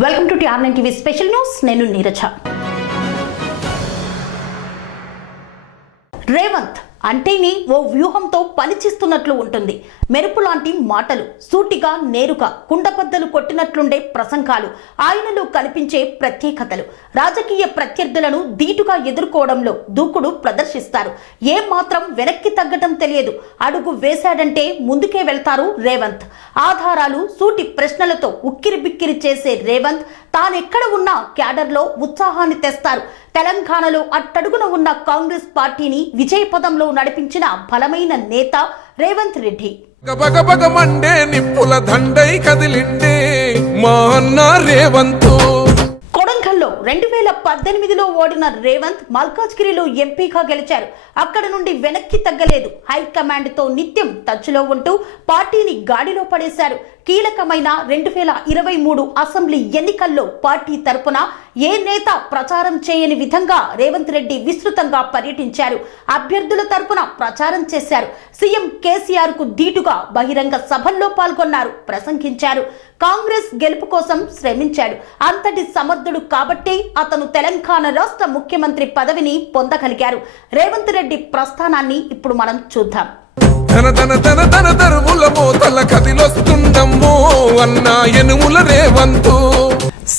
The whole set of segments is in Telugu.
Welcome to TR nine TV special news నేను నీరజ. రేవంత్ అంటేనే ఓ వ్యూహంతో పనిచేస్తున్నట్లు ఉంటుంది. మెరుపు లాంటి మాటలు సూటిగా నేరుగా కుండబద్దలు కొట్టినట్లుండే ప్రసంగాలు ఆయనలో కనిపించే ప్రత్యేకతలు. రాజకీయ ప్రత్యర్థులను ధీటుగా ఎదుర్కోవడంలో దూకుడు ప్రదర్శిస్తారు. ఏమాత్రం మాత్రం వెనక్కి తగ్గటం తెలియదు. అడుగు వేశాడంటే ముందుకే వెళ్తారు రేవంత్. ఆధారాలు సూటి ప్రశ్నలతో ఉక్కిరి బిక్కిరి చేసే రేవంత్ తానెక్కడ ఉన్నా క్యాడర్లో ఉత్సాహాన్ని తెస్తారు. తెలంగాణలో అట్టడుగున ఉన్న కాంగ్రెస్ పార్టీని విజయపదంలో నడిపించిన బలమైన నేత రేవంత్ రెడ్డి. నిప్పుల దండై కదిలిండే మా అన్న రేవంతు. కొడంగల్లో రెండు వేల పద్దెనిమిదిలో ఓడిన రేవంత్ మల్కాజ్గిరిలో ఎంపీగా గెలిచారు. అక్కడ నుండి వెనక్కి తగ్గలేదు. హైకమాండ్తో నిత్యం టచ్లో ఉంటూ పార్టీని గాడిలో పడేశారు. కీలకమైన రెండు వేల ఇరవై మూడు అసెంబ్లీ ఎన్నికల్లో పార్టీ తరపున ఏ నేత ప్రచారం చేయని విధంగా రేవంత్ రెడ్డి విస్తృతంగా పర్యటించారు? అభ్యర్థుల తరపున ప్రచారం చేశారు. సీఎం కేసీఆర్కు ధీటుగా బహిరంగ సభల్లో పాల్గొన్నారు ప్రసంగించారు. కాంగ్రెస్ గెలుపు కోసం శ్రమించాడు. అంతటి సమర్థుడు కాబట్టి అతను తెలంగాణ రాష్ట్ర ముఖ్యమంత్రి పదవిని పొందగలిగారు. రేవంత్ రెడ్డి ప్రస్థానాన్ని ఇప్పుడు మనం చూద్దాం. మోతల ఎనుముల రేవంతు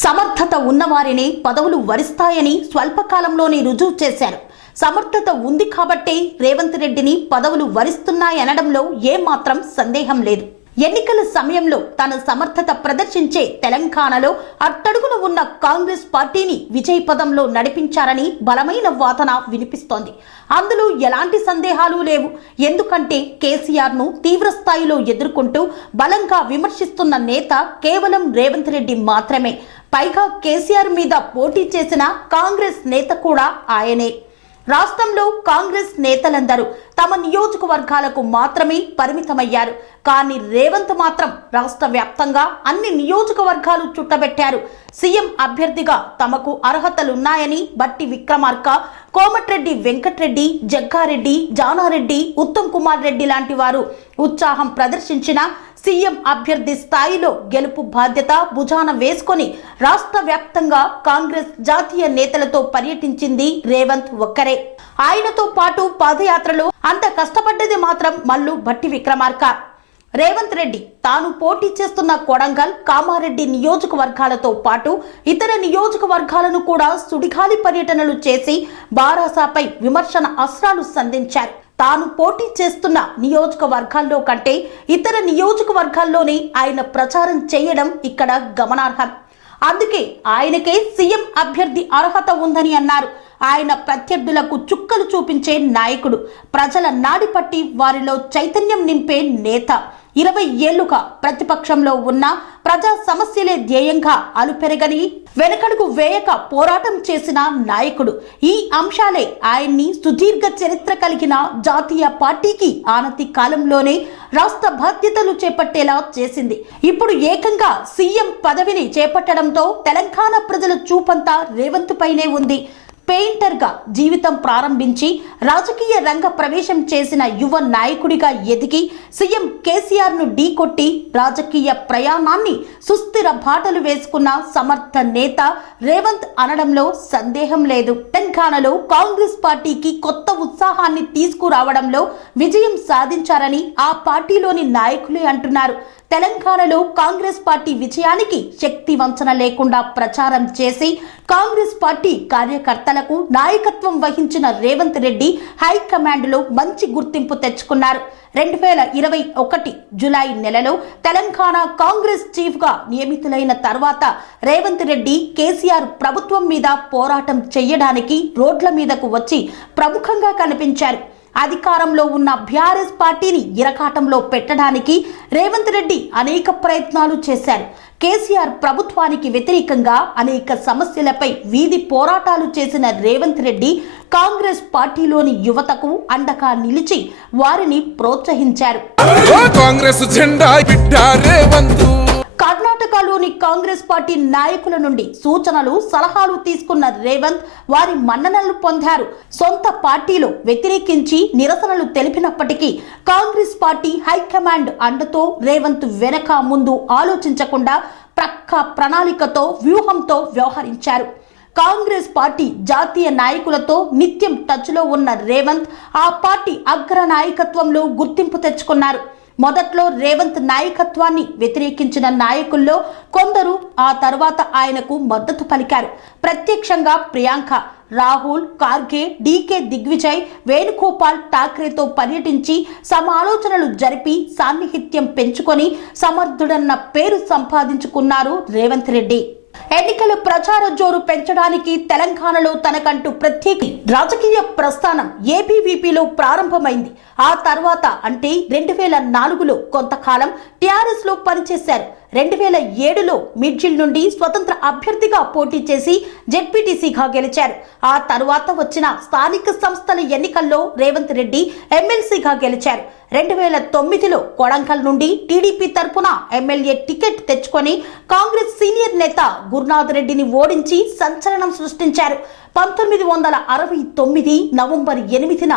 సమర్థత ఉన్నవారిని పదవులు వరిస్తాయని స్వల్పకాలంలోనే రుజువు చేశారు. సమర్థత ఉంది కాబట్టే రేవంత్ రెడ్డిని పదవులు వరిస్తున్నాయనడంలో ఏమాత్రం సందేహం లేదు. ఎన్నికల సమయంలో తన సమర్థత ప్రదర్శించే తెలంగాణలో అట్టడుగున ఉన్న కాంగ్రెస్ పార్టీని విజయ పదంలో నడిపించారని బలమైన వాదన వినిపిస్తోంది. అందులో ఎలాంటి సందేహాలు లేవు. ఎందుకంటే కేసీఆర్ను తీవ్రస్థాయిలో తీవ్ర స్థాయిలో ఎదుర్కొంటూ బలంగా విమర్శిస్తున్న నేత కేవలం రేవంత్ రెడ్డి మాత్రమే. పైగా కేసీఆర్ మీద పోటీ చేసిన కాంగ్రెస్ నేత కూడా ఆయనే. రాష్ట్రంలో కాంగ్రెస్ నేతలందరూ తమ నియోజకవర్గాలకు మాత్రమే పరిమితమయ్యారు. కానీ రేవంత్ మాత్రం రాష్ట్ర వ్యాప్తంగా అన్ని నియోజకవర్గాలు చుట్టబెట్టారు. సీఎం అభ్యర్థిగా తమకు అర్హతలున్నాయని బట్టి విక్రమార్క కోమటిరెడ్డి వెంకట్రెడ్డి జగ్గారెడ్డి జానారెడ్డి ఉత్తమ్ కుమార్ రెడ్డి లాంటి వారు ఉత్సాహం ప్రదర్శించిన సీఎం అభ్యర్థి స్థాయిలో గెలుపు బాధ్యత భుజాన వేసుకొని రాష్ట్ర వ్యాప్తంగా కాంగ్రెస్ జాతీయ నేతలతో పర్యటించింది రేవంత్ ఒక్కరే. ఆయనతో పాటు పాదయాత్రలో అంత కష్టపడ్డది మాత్రం మల్లు భట్టి విక్రమార్క. రేవంత్ రెడ్డి తాను పోటీ చేస్తున్న కొడంగల్ కామారెడ్డి నియోజకవర్గాలతో పాటు ఇతర నియోజకవర్గాలను కూడా సుడిగాలి పర్యటనలు చేసి బారాసాపై విమర్శన అస్త్రాలు సంధించారు. తాను పోటీ చేస్తున్న నియోజకవర్గాల్లో కంటే ఇతర నియోజకవర్గాల్లోనే ఆయన ప్రచారం చేయడం ఇక్కడ గమనార్హం. అందుకే ఆయనకే సీఎం అభ్యర్థి అర్హత ఉందని అన్నారు. ఆయన ప్రత్యర్థులకు చుక్కలు చూపించే నాయకుడు ప్రజల నాడి పట్టి వారిలో చైతన్యం నింపే నేత. ఇరవై ఏళ్ళుగా ప్రతిపక్షంలో ఉన్న ప్రజా సమస్యలే ధ్యేయంగా అలుపెరగని వెనకడుగు వేయక పోరాటం చేసిన నాయకుడు. ఈ అంశాలే ఆయన్ని సుదీర్ఘ చరిత్ర కలిగిన జాతీయ పార్టీకి ఆనతి కాలంలోనే రాష్ట్ర బాధ్యతలు చేపట్టేలా చేసింది. ఇప్పుడు ఏకంగా సీఎం పదవిని చేపట్టడంతో తెలంగాణ ప్రజల చూపంతా రేవంత్ పైనే ఉంది. పెయింటర్గా జీవితం ప్రారంభించి రాజకీయ రంగ ప్రవేశం చేసిన యువ నాయకుడిగా ఎదిగి సీఎం కేసీఆర్ను ఢీకొట్టి రాజకీయ ప్రయాణాన్ని సుస్థిర బాటలు వేసుకున్న సమర్థ నేత రేవంత్ అనడంలో సందేహం లేదు. తెలంగాణలో కాంగ్రెస్ పార్టీకి కొత్త ఉత్సాహాన్ని తీసుకురావడంలో విజయం సాధించారని ఆ పార్టీలోని నాయకులే అంటున్నారు. తెలంగాణలో కాంగ్రెస్ పార్టీ విజయానికి శక్తి వంచన లేకుండా ప్రచారం చేసి కాంగ్రెస్ పార్టీ కార్యకర్తలకు నాయకత్వం వహించిన రేవంత్ రెడ్డి హైకమాండ్లో మంచి గుర్తింపు తెచ్చుకున్నారు. రెండు వేల ఇరవై ఒకటి జులై నెలలో తెలంగాణ కాంగ్రెస్ చీఫ్గా నియమితులైన తర్వాత రేవంత్ రెడ్డి కేసీఆర్ ప్రభుత్వం మీద పోరాటం చేయడానికి రోడ్ల మీదకు వచ్చి ప్రముఖంగా కనిపించారు. అధికారంలో ఉన్న బీఆర్ఎస్ పార్టీని ఇరకాటంలో పెట్టడానికి రేవంత్ రెడ్డి అనేక ప్రయత్నాలు చేశారు. కేసీఆర్ ప్రభుత్వానికి వ్యతిరేకంగా అనేక సమస్యలపై వీధి పోరాటాలు చేసిన రేవంత్ రెడ్డి కాంగ్రెస్ పార్టీలోని యువతకు అండగా నిలిచి వారిని ప్రోత్సహించారు. కాంగ్రెస్ జెండా బిడ్డ కర్ణాటకలోని కాంగ్రెస్ పార్టీ నాయకుల నుండి సూచనలు సలహాలు తీసుకున్న రేవంత్ వారి మన్ననలు పొందారు. సొంత పార్టీలో వ్యతిరేకించి నిరసనలు తెలిపినప్పటికీ కాంగ్రెస్ పార్టీ హైకమాండ్ అండతో రేవంత్ వెనక ముందు ఆలోచించకుండా ప్రక్క ప్రణాళికతో వ్యూహంతో వ్యవహరించారు. కాంగ్రెస్ పార్టీ జాతీయ నాయకులతో నిత్యం టచ్లో ఉన్న రేవంత్ ఆ పార్టీ అగ్ర నాయకత్వంలో గుర్తింపు తెచ్చుకున్నారు. మొదట్లో రేవంత్ నాయకత్వాన్ని వ్యతిరేకించిన నాయకుల్లో కొందరు ఆ తర్వాత ఆయనకు మద్దతు పలికారు. ప్రత్యక్షంగా ప్రియాంక రాహుల్ కార్గే డీకే దిగ్విజయ్ వేణుగోపాల్ ఠాక్రేతో పర్యటించి సమాలోచనలు జరిపి సాన్నిహిత్యం పెంచుకొని సమర్థుడన్న పేరు సంపాదించుకున్నారు రేవంత్ రెడ్డి. ఎన్నికల ప్రచార జోరు పెంచడానికి తెలంగాణలో తనకంటూ ప్రత్యేక రాజకీయ ప్రస్థానం ఏబీవీపీలో ప్రారంభమైంది. ఆ తర్వాత అంటే రెండు వేల నాలుగులో కొంతకాలం టీఆర్ఎస్లో పనిచేశారు. రెండు వేల ఏడులో మిడ్జిల్ నుండి స్వతంత్ర అభ్యర్థిగా పోటీ చేసి జెడ్పీటీసీగా గెలిచారు. ఆ తర్వాత వచ్చిన స్థానిక సంస్థల ఎన్నికల్లో రేవంత్ రెడ్డి ఎమ్మెల్సీగా గెలిచారు. రెండు వేల తొమ్మిదిలో కొడంకల్ నుండి టీడీపీ తరపున ఎమ్మెల్యే టికెట్ తెచ్చుకొని కాంగ్రెస్ సీనియర్ నేత గురునాథ్ రెడ్డిని ఓడించి సంచలనం సృష్టించారు. పంతొమ్మిది వందల అరవై తొమ్మిది నవంబర్ ఎనిమిదిన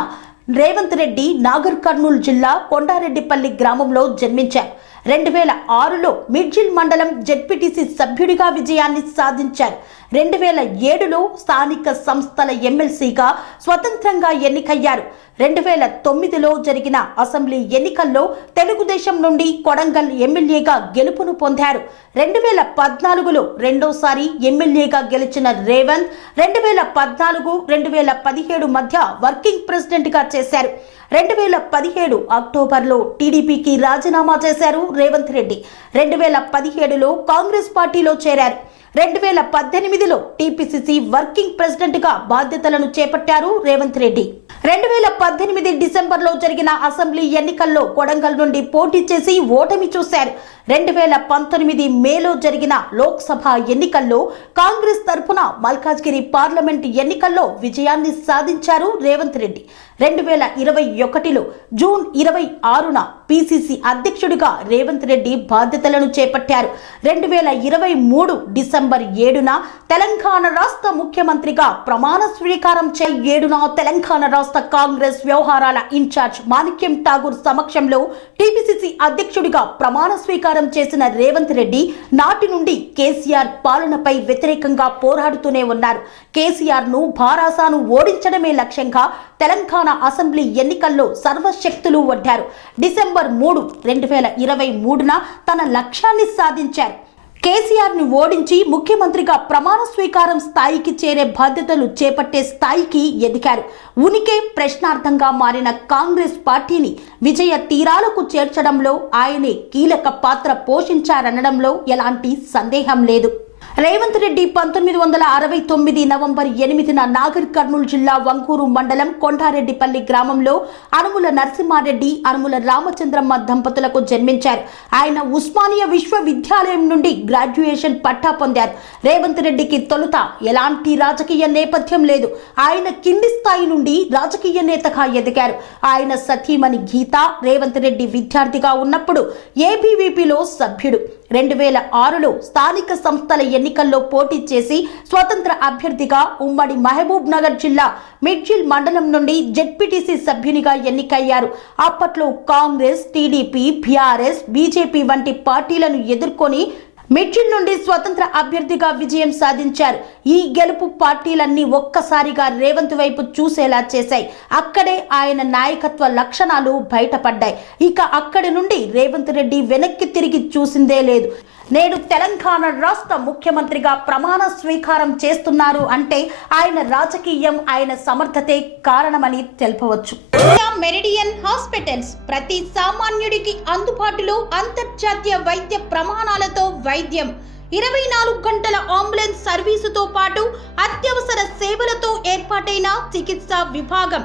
రేవంత్ రెడ్డి నాగర్ కర్నూలు జిల్లా కొండారెడ్డిపల్లి గ్రామంలో జన్మించారు. రెండు వేల ఆరులో మిడ్జిల్ మండలం జెడ్పీటీసీ సభ్యుడిగా విజయాన్ని సాధించారు. రెండు వేల ఏడులో స్థానిక సంస్థల ఎమ్మెల్సీగా స్వతంత్రంగా ఎన్నికయ్యారు. రెండు వేల తొమ్మిదిలో జరిగిన అసెంబ్లీ ఎన్నికల్లో తెలుగుదేశం నుండి కొడంగల్ ఎమ్మెల్యేగా గెలుపును పొందారు. రెండు వేల పద్నాలుగులో రెండోసారి ఎమ్మెల్యేగా గెలిచిన రేవంత్ రెండు వేల పద్నాలుగు రెండు వేల పదిహేడు మధ్య వర్కింగ్ ప్రెసిడెంట్గా చేశారు. రెండు వేల పదిహేడు అక్టోబర్లో టీడీపీకి రాజీనామా చేశారు రేవంత్ రెడ్డి. రెండు వేల పదిహేడులో కాంగ్రెస్ పార్టీలో చేరారు. రెండు వేల పద్దెనిమిదిలో టీపీసీసీ వర్కింగ్ ప్రెసిడెంట్గా బాధ్యతలను చేపట్టారు రేవంత్ రెడ్డి. రెండు వేల పద్దెనిమిది డిసెంబర్లో జరిగిన అసెంబ్లీ ఎన్నికల్లో కొడంగల్ నుండి పోటీ చేసి ఓటమి చూశారు. రెండు వేల పంతొమ్మిది మేలో జరిగిన లోక్సభ ఎన్నికల్లో కాంగ్రెస్ తరఫున మల్కాజ్గిరి పార్లమెంట్ ఎన్నికల్లో విజయాన్ని సాధించారు రేవంత్ రెడ్డి. రెండు వేల ఇరవై ఒకటిలో జూన్ ఇరవై ఆరున పిసిసి అధ్యక్షుడిగా రేవంత్ రెడ్డి బాధ్యతలను చేపట్టారు. రెండు వేల ఇరవై మూడు డిసెంబర్ ఏడున తెలంగాణ రాష్ట్ర ముఖ్యమంత్రిగా ప్రమాణ స్వీకారం చే ఏడున తెలంగాణ రాష్ట్ర కాంగ్రెస్ వ్యవహారాల ఇన్ఛార్జ్ మాణిక్యం ఠాగూర్ సమక్షంలో టీపీసీసీ అధ్యక్షుడిగా ప్రమాణ స్వీకారం చేసిన రేవంత్ రెడ్డి నాటి నుండి కేసీఆర్ పాలనపై వ్యతిరేకంగా పోరాడుతూనే ఉన్నారు. కేసీఆర్ను భారాసాను ఓడించడమే లక్ష్యంగా తెలంగాణ అసెంబ్లీ ఎన్నికల్లో సర్వశక్తులు వడ్డారు డిసెంబర్ మూడు రెండు వేల ఇరవై మూడున తన లక్ష్యాన్ని సాధించారు. కేసీఆర్ని ఓడించి ముఖ్యమంత్రిగా ప్రమాణ స్వీకారం స్థాయికి చేరే బాధ్యతలు చేపట్టే స్థాయికి ఎదిగారు. ఉనికే ప్రశ్నార్థంగా మారిన కాంగ్రెస్ పార్టీని విజయ తీరాలకు చేర్చడంలో ఆయనే కీలక పాత్ర పోషించారనడంలో ఎలాంటి సందేహం లేదు. రేవంత్ రెడ్డి పంతొమ్మిది వందల అరవై తొమ్మిది నవంబర్ ఎనిమిదిన నాగర్ కర్నూలు జిల్లా వంకూరు మండలం కొండారెడ్డిపల్లి గ్రామంలో అనుముల నరసింహారెడ్డి అనుముల రామచంద్రమ్మ దంపతులకు జన్మించారు. ఆయన ఉస్మానియా విశ్వవిద్యాలయం నుండి గ్రాడ్యుయేషన్ పట్టా పొందారు. రేవంత్ రెడ్డికి తొలుత ఎలాంటి రాజకీయ నేపథ్యం లేదు. ఆయన కింది స్థాయి నుండి రాజకీయ నేతగా ఎదిగారు. ఆయన సతీమణి గీత రేవంత్ రెడ్డి విద్యార్థిగా ఉన్నప్పుడు ఏబీవీపీలో సభ్యుడు. రెండు వేల ఆరులో స్థానిక సంస్థల ఎన్నికల్లో పోటీ చేసి స్వతంత్ర అభ్యర్థిగా ఉమ్మడి మహబూబ్ నగర్ జిల్లా మిడ్జిల్ మండలం నుండి జెడ్పీటీసీ సభ్యునిగా ఎన్నికయ్యారు. అప్పట్లో కాంగ్రెస్ టీడీపీ బీఆర్ఎస్ బీజేపీ వంటి పార్టీలను ఎదుర్కొని మిడ్జిల్ నుండి స్వతంత్ర అభ్యర్థిగా విజయం సాధించారు. ఈ గెలుపు పార్టీలన్నీ ఒక్కసారిగా రేవంత్ వైపు చూసేలా చేశాయి. అక్కడే ఆయన నాయకత్వ లక్షణాలు బయటపడ్డాయి. ఇక అక్కడి నుండి రేవంత్ రెడ్డి వెనక్కి తిరిగి చూసిందే లేదు. నేడు తెలంగాణ రాష్ట్ర ముఖ్యమంత్రిగా ప్రమాణ స్వీకారం చేస్తున్నారు అంటే ఆయన రాజకీయం ఆయన సమర్థతే కారణమని తెలుపవచ్చు. మెరిడియన్ హాస్పిటల్స్ ప్రతి సామాన్యుడికి అందుబాటులో అంతర్జాతీయ వైద్య ప్రమాణాలతో వైద్యం. ఇరవై నాలుగు గంటల అంబులెన్స్ సర్వీసుతో పాటు అత్యవసర సేవలతో ఏర్పాటైన చికిత్సా విభాగం.